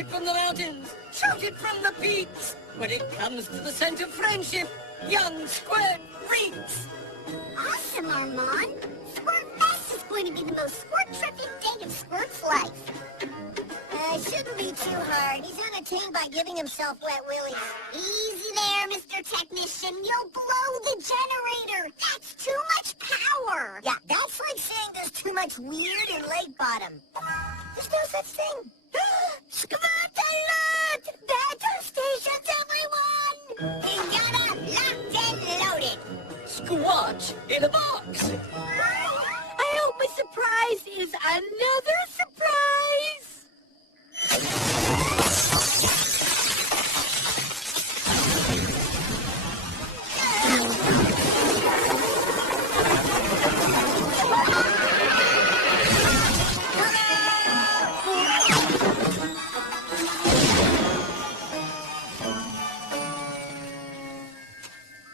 it from the mountains, shout it from the peaks. When it comes to the scent of friendship, young Squirt reeks. Awesome, Armand. Squirt Fest is going to be the most squirt-terrific day of Squirt's life. It shouldn't be too hard. He's entertained by giving himself wet willies. Easy there, Mr. Technician. You'll blow the generator. That's too much power. Yeah, that's like saying there's too much weird in Lakebottom. There's no such thing. Squirt alert! Battle stations, everyone! We got 'em locked and loaded. Squatch in a box. I hope my surprise is another surprise.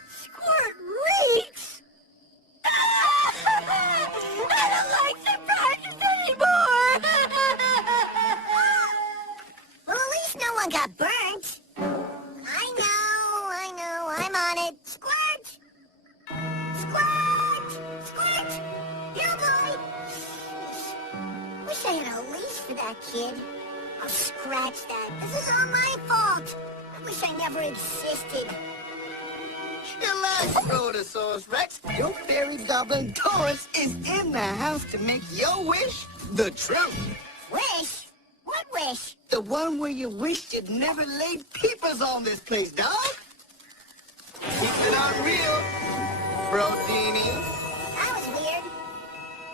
Squirt reeks! I don't like surprises anymore. Well, at least no one got burnt. I know, I'm on it. Squirt! Squirt! Squirt! Here, boy! Wish I had a leash for that kid. I'll scratch that. This is all my fault. I wish I never existed. Hello, Protosaurus Rex. Your fairy goblin Taurus is in the house to make your wish the truth. Wish? What wish? The one where you wished you'd never laid peepers on this place, dog. Keep it on real, Proteiny. That was weird.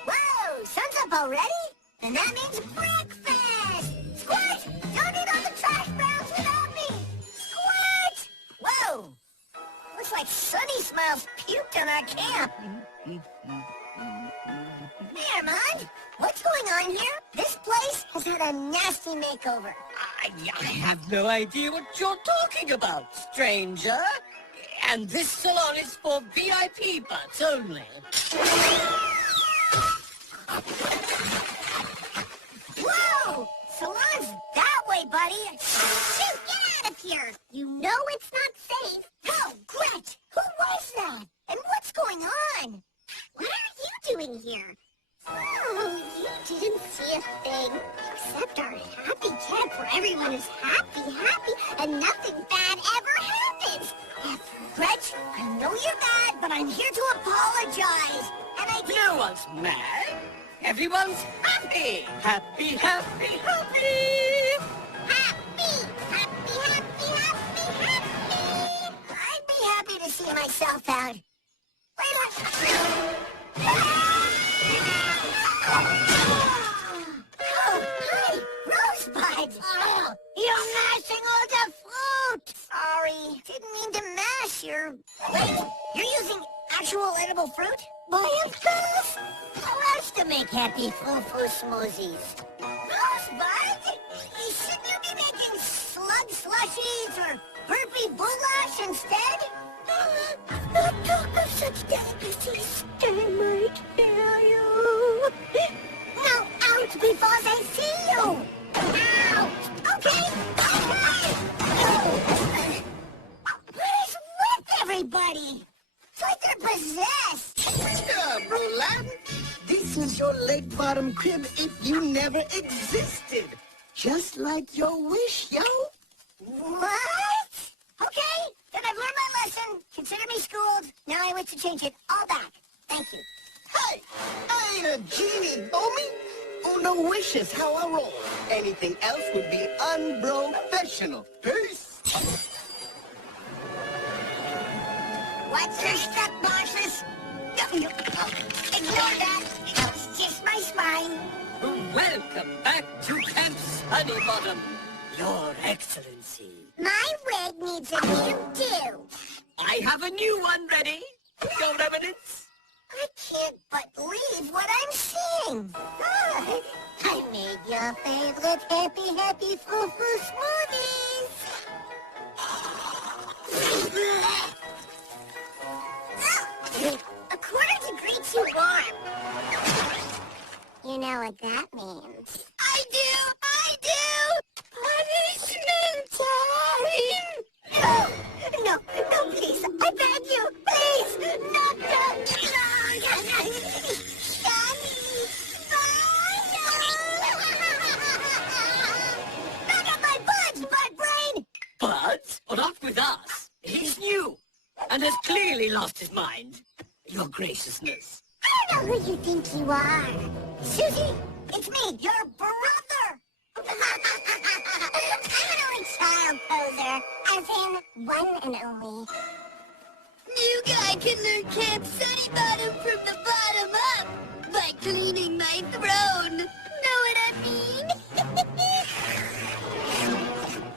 Whoa, sun's up already? And that means breakfast! Squirt! Don't eat all the trash browns without me! Squirt! Whoa! Looks like Sunny Smiles puked on our camp. Hey, Armand, what's going on here? This place has had a nasty makeover. I have no idea what you're talking about, stranger. And this salon is for VIP butts only. Whoa! Salon's that way, buddy. Shoot, get out of here! You know it's not safe. Oh, Gret! Who was that? And what's going on? What are you doing here? Oh, you didn't see a thing. Except our happy camp where everyone is happy, and nothing bad ever happens. Gret, I know you're mad, but I'm here to apologize. And I did... No one's mad. Everyone's happy. Happy, happy, happy. Happy! Happy, happy, happy, happy! I'd be happy to see myself out. Oh, hi! Rosebud! Oh, you're mashing all the fruit! Sorry, didn't mean to mash your... Wait, you're using actual edible fruit? Why, of course! How else to make happy foo-foo smoothies? Rosebud? Shouldn't you be making slug slushies or burpee goulash instead? Not talk of such delicacies, Dynamite, dare you? Now out before they see you! Out! Okay! What is with everybody? It's like they're possessed! Yeah, bro, Latin. This is your Lakebottom crib if you never existed. Just like your wish, yo. What? Okay, then I've learned my lesson. Consider me schooled. Now I wish to change it all back. Thank you. Hey, I ain't a genie, homie. Oh, no wishes, how I roll. Anything else would be unprofessional. Peace. What's your step, bosses? Ignore that. It's just my spine. Welcome back to Camp Sunnybottom, Your Excellency. My wig needs a new do. I have a new one ready, Your Eminence. I can't but believe what I'm seeing. I made your favorite happy, happy foo-foo smoothies. A quarter degree too warm. You know what that means. I do! has clearly lost his mind. Your graciousness. I don't know who you think you are. Susie, it's me, your brother. I'm an only child poser, as in one and only. New guy can learn Camp Sunny Bottom from the bottom up by cleaning my throne. Know what I mean?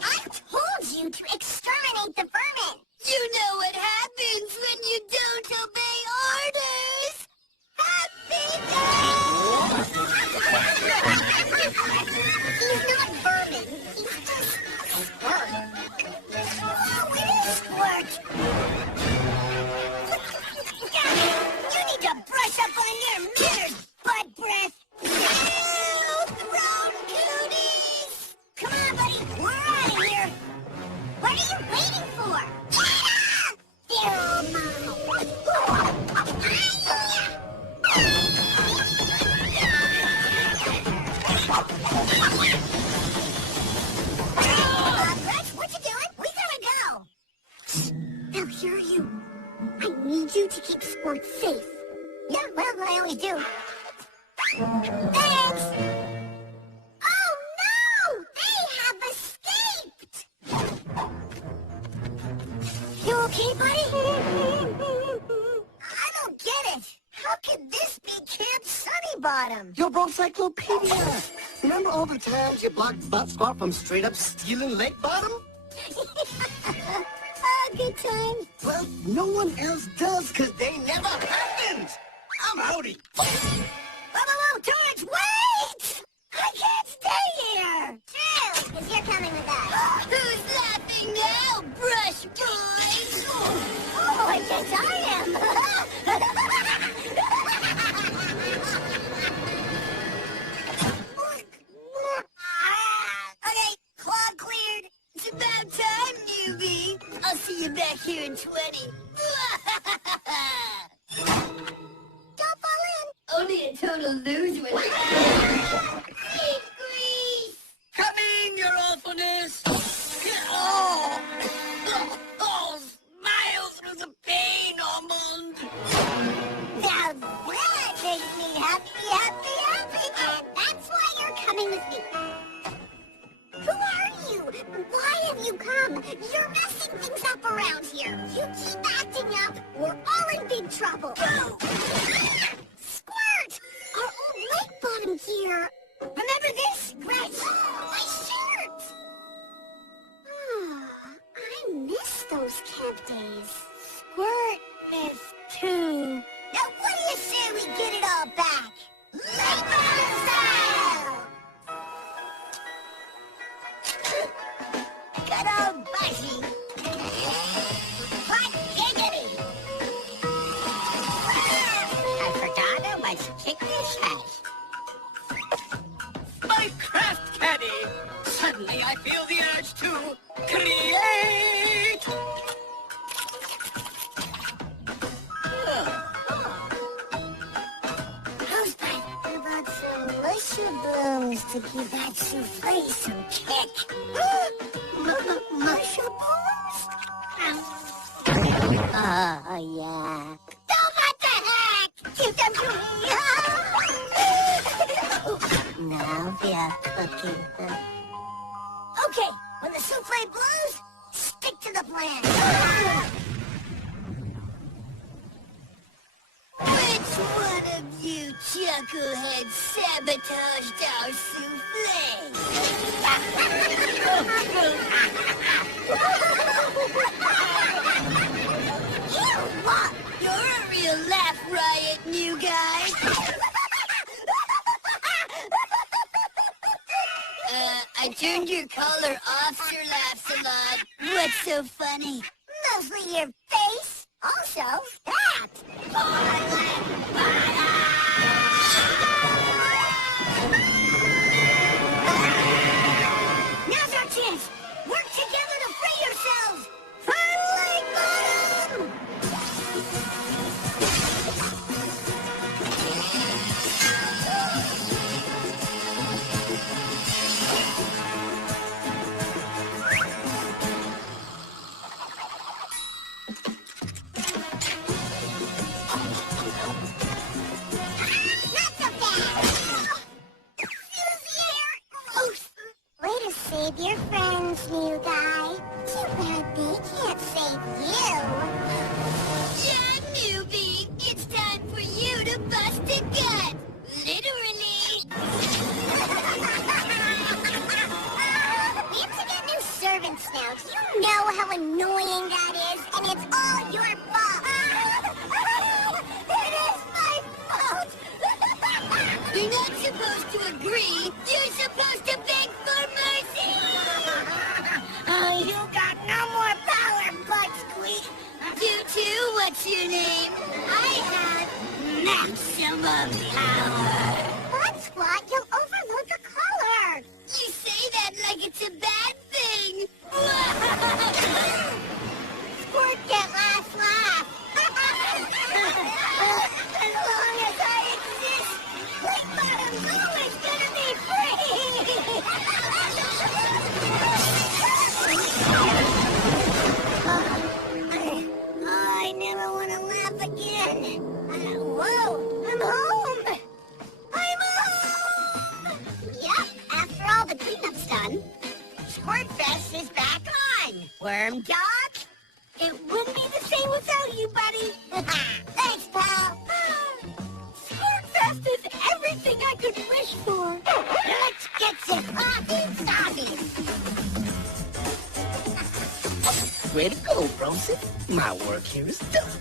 I told you to exterminate the vermin. You know what happens when you don't obey orders. Happy He's not vermin. He's just a squirt. Oh, it is squirt. You need to brush up on your manners, butt breath. Throne cooties! Come on, buddy. We're out of here. What are you waiting for? Rex, what you doing? We gotta go. Now, here are you. I need you to keep Squirt safe. Yeah, well, I always do. Thanks! Oh, no! They have escaped! You okay, buddy? I don't get it. How could this be Camp Sunny Bottom? Your brocyclopedia. Remember all the times you blocked Butt Squat from straight up stealing Lakebottom? Good times. Well, no one else does, because they never happened. I'm outie. Whoa, George, wait! I can't stay here! True, because you're coming with us. Who's laughing now, brush boys? Oh, I guess I am. Okay, claw cleared. It's about time, newbie. I'll see you back here in 20. Don't fall in. Only a total loser would... Deep grease! Coming, your awfulness! Oh, smile through the pain, Ormond! Now that makes me happy, happy, happy. And that's why you're coming with me. Who are you? Why have you come? You're messing things up around here. You keep acting up, we're all in big trouble. Squirt! Our old Lakebottom gear. Remember this? Scratch. My shirt! I miss those camp days. Squirt is too. Now what do you say we get it all back? Lakebottom style! Good old Bushy. Hot giggity! I forgot how much kick this has. My craft caddy! Suddenly I feel the urge to create! Rosebud, what about some mushrooms to give that souffle some kick? Mushrooms? Oh, yeah. Oh, what the heck? Give them to me. Now they're cooking. Okay, when the souffle blows, stick to the plan. Which one of you chuckleheads sabotaged our souffle? You're a real laugh riot, new guy. I turned your collar off, Sir Laughs-a-Lot. What's so funny? Mostly your face. Also, that. Now's our chance. Work together to free yourselves. From Lakebottom! supposed to agree. You're supposed to beg for mercy. You got no more power, Butt Squeak. You too? What's your name? I have Maximum power. Butt Squat, you'll overload the collar. You say that like it's a bad thing. Squirt get last laugh. As long as I exist, Lakebottom's always gonna be free. I never want to laugh again. Whoa, I'm home. I'm home. Yep, after all the cleanup's done, Squirtfest is back on. Worm Dog, it wouldn't be the same without you, buddy. Thanks, pal. Squirtfest is everything I could wish for. Let's get some coffee saucy. Way to go, Bronson. My work here is done.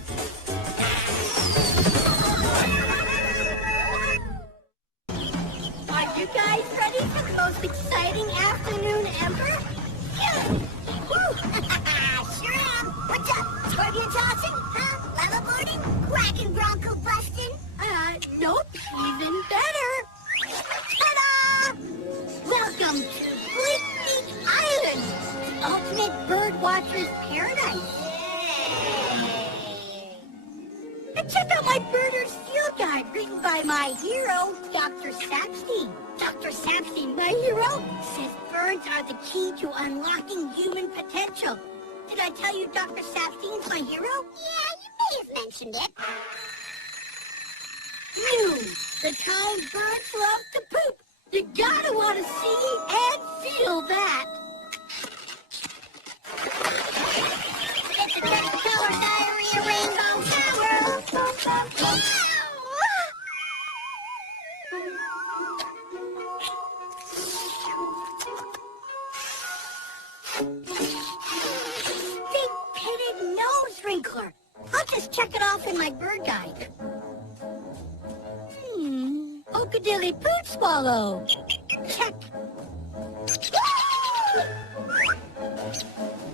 Are you guys ready for the most exciting afternoon ever? Sure am. What's up? Scorpion tossing? Huh? Levelboarding? Wagon Bronco busting? Nope, even better. Ta-da! Welcome to Bleak Beach Island, the ultimate bird watcher's paradise. And check out my birder's field guide written by my hero, Dr. Sapstein. Dr. Sapstein, my hero, says birds are the key to unlocking human potential. Did I tell you Dr. Sapstein's my hero? Yeah, you may have mentioned it. You, the kind birds love to poop. You gotta want to see and feel that. It's a Technicolor Diarrhea Rainbow Shower. Stink-pitted nose wrinkler. I'll just check it off in my bird guide. Okadilly poot swallow. Check.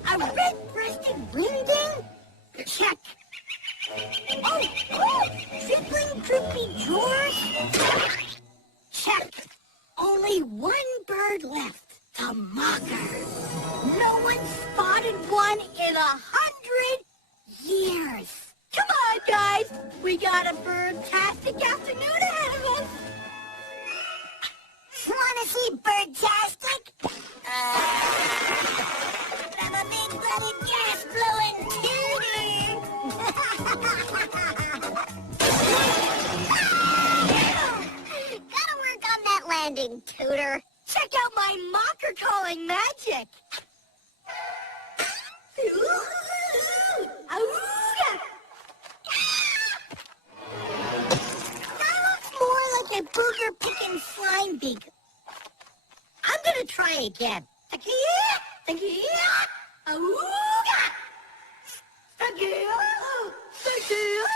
A red-breasted winding? Check. Oh, dribbling droopy drawers? Check. Only one bird left. The mocker. No one spotted one in 100 years. Come on, guys. We got a bird-tastic afternoon ahead of us. Wanna see Birdtastic? I'm a big-blooded gas-blowing tutor. Gotta work on that landing, Tutor. Check out my mocker calling magic. That looks more like a booger-picking slime beak. I'm gonna try again. Takia! Awooga! Takia! Takia!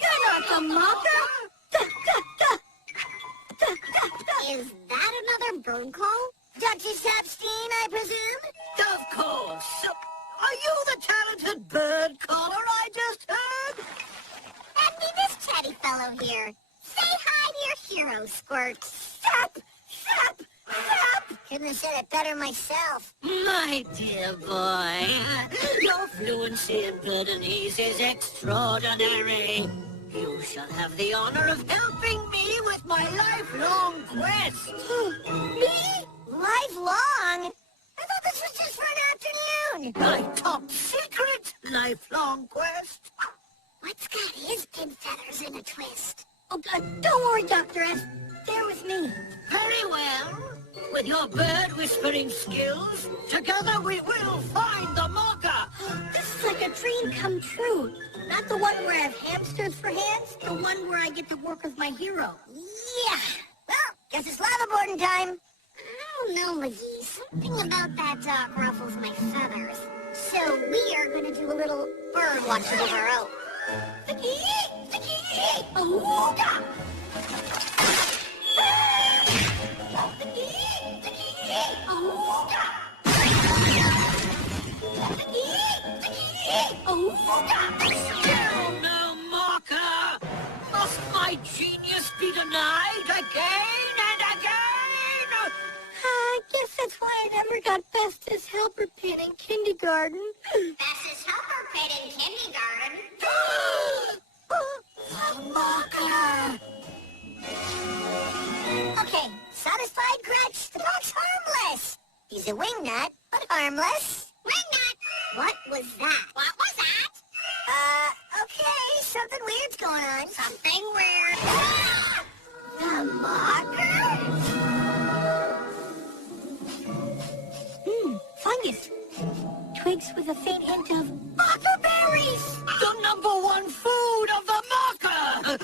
You're not the mocker! Is that another bird call? Dr. Sapstein, I presume? Of course. Are you the talented bird caller I just heard? And me this chatty fellow here. Say hi to your hero, Squirt. Sap! Couldn't have said it better myself. My dear boy, your fluency in Birdinese is extraordinary. You shall have the honor of helping me with my lifelong quest. Me? Lifelong? I thought this was just for an afternoon. My top secret lifelong quest. What's got his pin feathers in a twist? Oh, don't worry, Dr. S. Bear with me. Very well. With your bird-whispering skills, together we will find the mocker. This is like a dream come true. Not the one where I have hamsters for hands, the one where I get to work with my hero. Yeah. Well, guess it's lavaboarding time. I don't know, McGee. Something about that dock ruffles my feathers. So we are going to do a little bird watching of our own. Still no marker! Must my genius be denied again and again? I guess that's why I never got bestest helper pin in kindergarten. Bestest helper pin in kindergarten. The marker! Okay, satisfied, Gretch? The dog's harmless. He's a wingnut, but harmless. Wingnut? What was that? What was that? Okay, something weird's going on. Something weird. The marker? Fungus. Twigs with a faint hint of markerberries. The #1 food of the marker!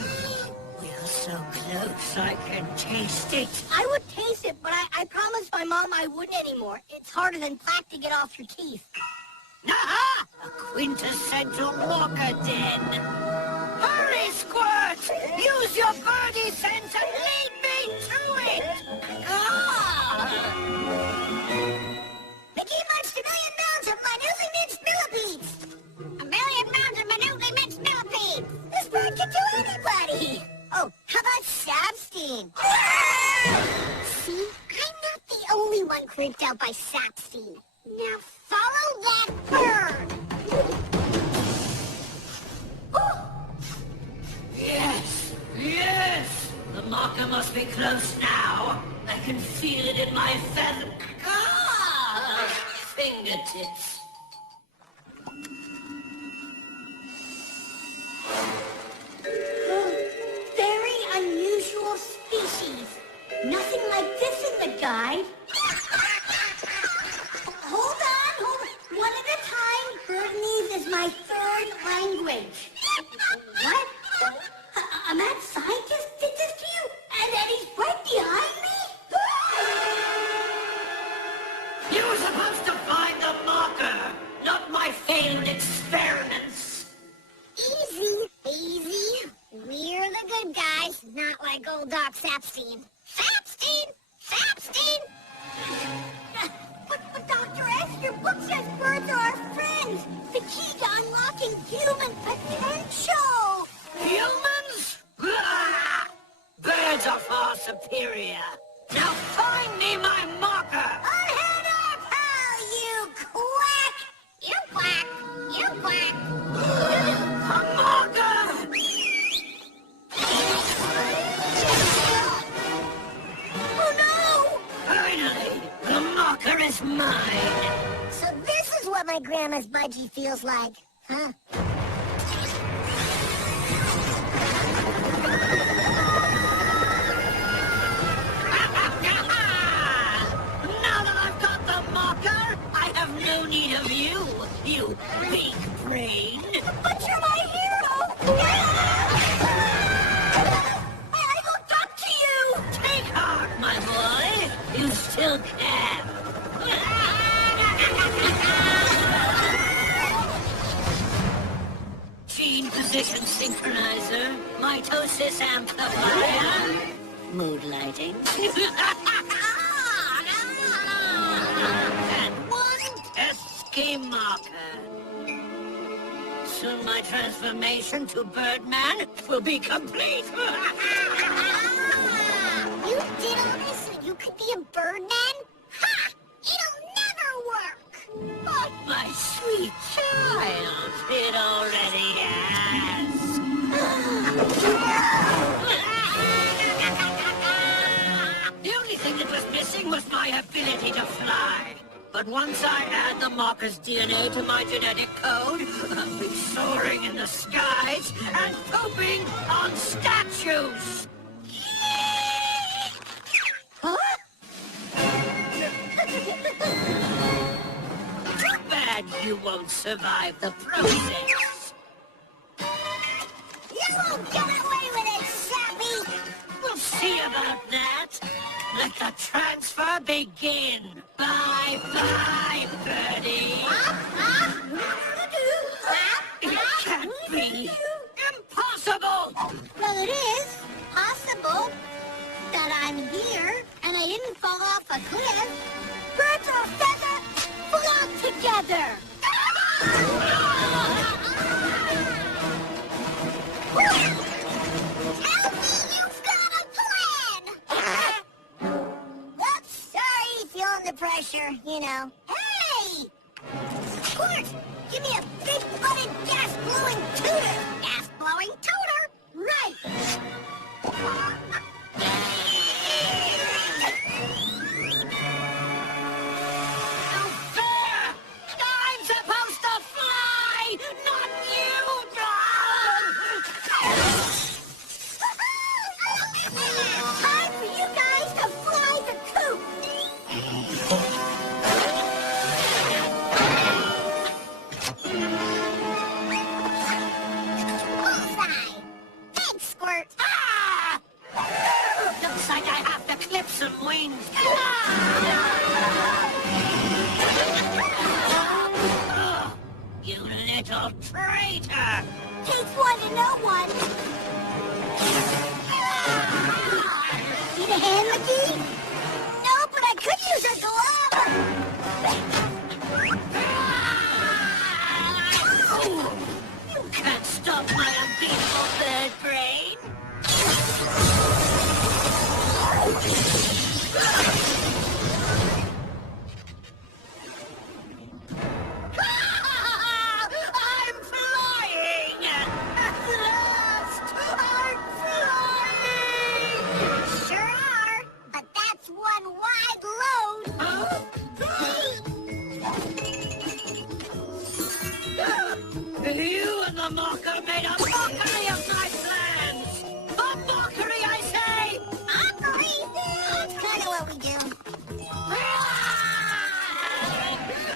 We're so close, I can taste it. I would taste it, but I promised my mom I wouldn't anymore. It's harder than plaque to get off your teeth. Aha! A quintessential marker den. Hurry, Squirt! Use your birdie sense and lead me to it! Mickey munched a million pounds of minutely minced millipedes. A million pounds of minutely minced millipedes. This bird can do anybody. Oh, how about Sapstein? See, I'm not the only one creeped out by Sapstein. Now follow that bird. Yes! Yes! The marker must be close now. I can feel it in my feather... fingertips. Very unusual species. Nothing like this in the guide. Hold on. One at a time. Birdnese is my third language. What? A mad scientist did this to you? And he's right behind me? You were supposed to find the marker, not my failed experiments. Easy, easy. We're the good guys, not like old Doc Sapstein. Sapstein! Sapstein! But Dr. S, your book says birds are our friends. The key to unlocking human potential. Humans? Ah! Birds are far superior. Now find me my marker. Unhead up, pal, you quack! You quack! You quack! A marker! Oh no! Finally, the marker is mine. So this is what my grandma's budgie feels like, huh? Now that I've got the marker, I have no need of you, you big brain. But you're my hero! I looked up to you! Take heart, my boy. You still can. Gene position synchronizer, mitosis amplifier, mood lighting, and one pesky marker. Soon my transformation to Birdman will be complete. You did all this so you could be a birdman? Ha! It'll never work! But my sweet child, it already has. The only thing that was missing was my ability to fly. But once I add the marker's DNA to my genetic code, I'll be soaring in the skies and pooping on statues. Huh? Too bad you won't survive the process. You won't get away with it, Sappy! We'll see about that. Let the transfer begin. Bye-bye, Birdie. It can't be. it is possible that I'm here and I didn't fall off a cliff. Birds are feather flock together. Tell me you've got a plan! Oops, sorry, feeling the pressure, you know. Hey! Squirt, give me a big-butted gas-blowing tooter! Gas-blowing tooter? Right. I'm supposed to fly, not you! Time for you guys to fly the coop. Bullseye! Thanks, Squirt! Ah! Looks like I have to clip some wings. You little traitor! Takes one to know one. Need a hand, McGee? No, but I could use a glove! You can't stop my unbeatable bird brain! I'm flying! At last! I'm flying! Sure are, but that's one wide load. You and the mocker made a mockery of my plans! A mockery, I say! Mockery? That's kind of what we do.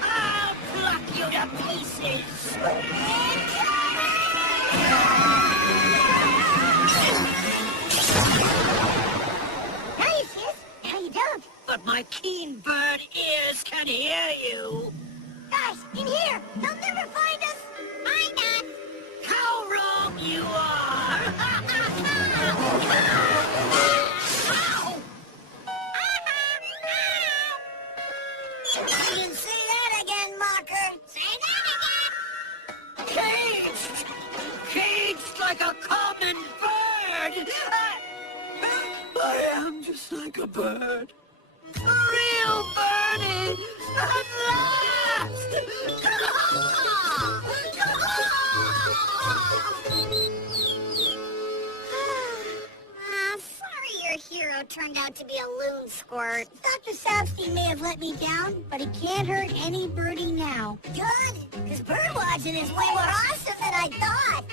I'll pluck you to pieces! Now you sis, now you don't. But my keen bird ears can hear you! Guys, in here, they'll never find us. Find us. How wrong you are! Ow! You can say that again, Mocker. Say that again. Caged! Caged like a common bird! I am just like a bird. A real birdie! At last! Sorry your hero turned out to be a loon squirt. Dr. Sapstein may have let me down, but he can't hurt any birdie now. Good, because bird watching is way more awesome than I thought.